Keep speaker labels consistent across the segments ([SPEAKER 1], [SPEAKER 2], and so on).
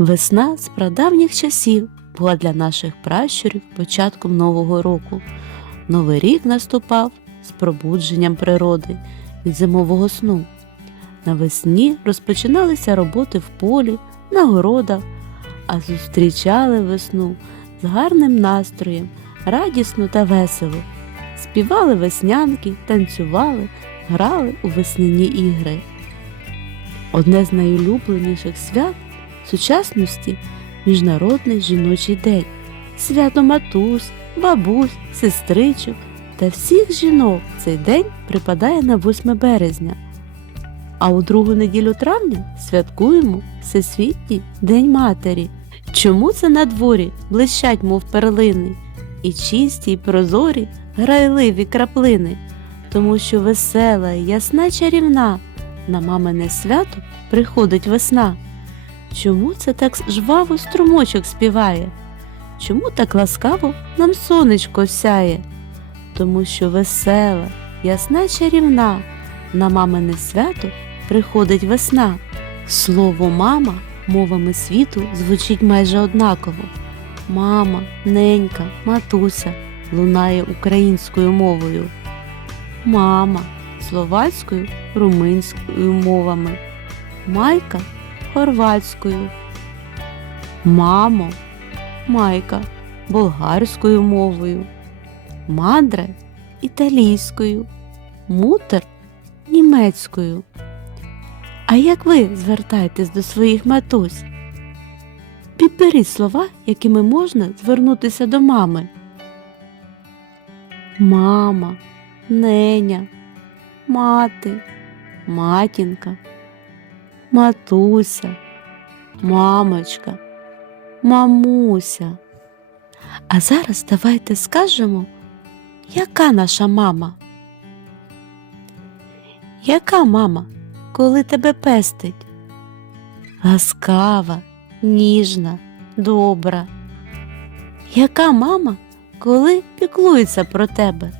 [SPEAKER 1] Весна з прадавніх часів була для наших пращурів початком Нового року. Новий рік наступав з пробудженням природи від зимового сну. Навесні розпочиналися роботи в полі, на городах, а зустрічали весну з гарним настроєм, радісно та весело. Співали веснянки, танцювали, грали у весняні ігри. Одне з найулюбленіших свят сучасності Міжнародний жіночий день, свято матусь, бабусь, сестричок та всіх жінок цей день припадає на 8 березня. А у другу неділю травня святкуємо Всесвітній День Матері. Чому це на дворі блищать, мов перлини, і чисті й прозорі грайливі краплини? Тому що весела, ясна чарівна, на мамине свято приходить весна. Чому це так жваво струмочок співає? Чому так ласкаво нам сонечко сяє? Тому що весела, ясна чарівна, на мамине свято приходить весна. Слово мама мовами світу звучить майже однаково. Мама, ненька, матуся лунає українською мовою. Мама словацькою, румунською мовами. Майка хорватською. Мамо, майка болгарською мовою. Мадре італійською. Мутер німецькою. А як ви звертаєтесь до своїх матусь? Підберіть слова, якими можна звернутися до мами. Мама, неня, мати, матінка, матуся, мамочка, мамуся. А зараз давайте скажемо, яка наша мама? Яка мама, коли тебе пестить? Ласкава, ніжна, добра. Яка мама, коли піклується про тебе?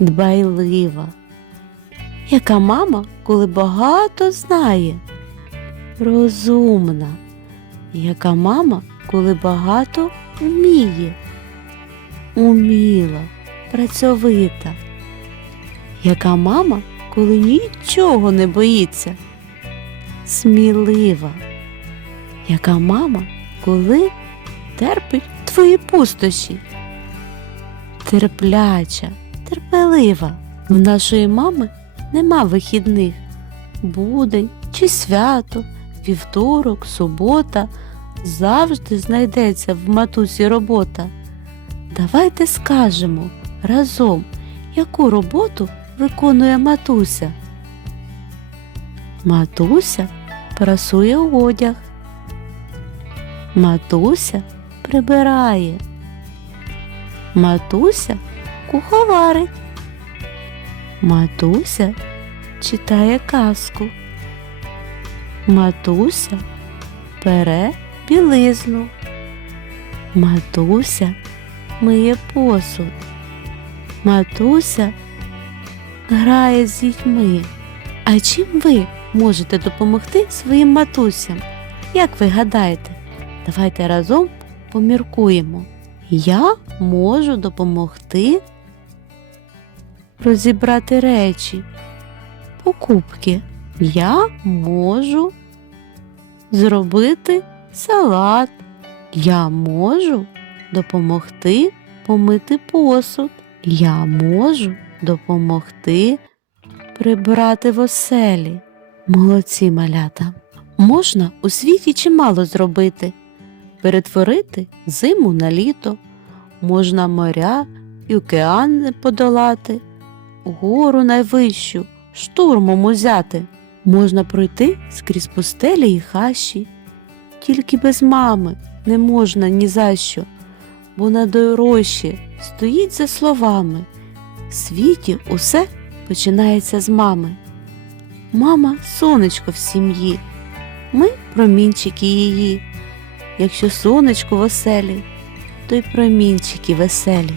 [SPEAKER 1] Дбайлива. Яка мама, коли багато знає? Розумна. Яка мама, коли багато вміє? Уміла, працьовита. Яка мама, коли нічого не боїться? Смілива. Яка мама, коли терпить твої пустощі? Терпляча, терпелива. В нашої мами нема вихідних. Будень чи свято, вівторок, субота завжди знайдеться в матусі робота. Давайте скажемо разом, яку роботу виконує матуся. Матуся прасує одяг. Матуся прибирає. Матуся куховарить. Матуся читає казку. Матуся пере білизну. Матуся миє посуд. Матуся грає з дітьми. А чим ви можете допомогти своїм матусям? Як ви гадаєте? Давайте разом поміркуємо. Я можу допомогти розібрати речі, покупки. Я можу зробити салат. Я можу допомогти помити посуд. Я можу допомогти прибрати в оселі. Молодці малята. Можна у світі чимало зробити, перетворити зиму на літо, можна моря і океани подолати, гору найвищу штурмом узяти. Можна пройти скрізь пустелі і хащі, тільки без мами не можна ні за що, бо найдорожче стоїть за словами. В світі усе починається з мами. Мама сонечко в сім'ї, ми промінчики її. Якщо сонечко в оселі, то й промінчики веселі.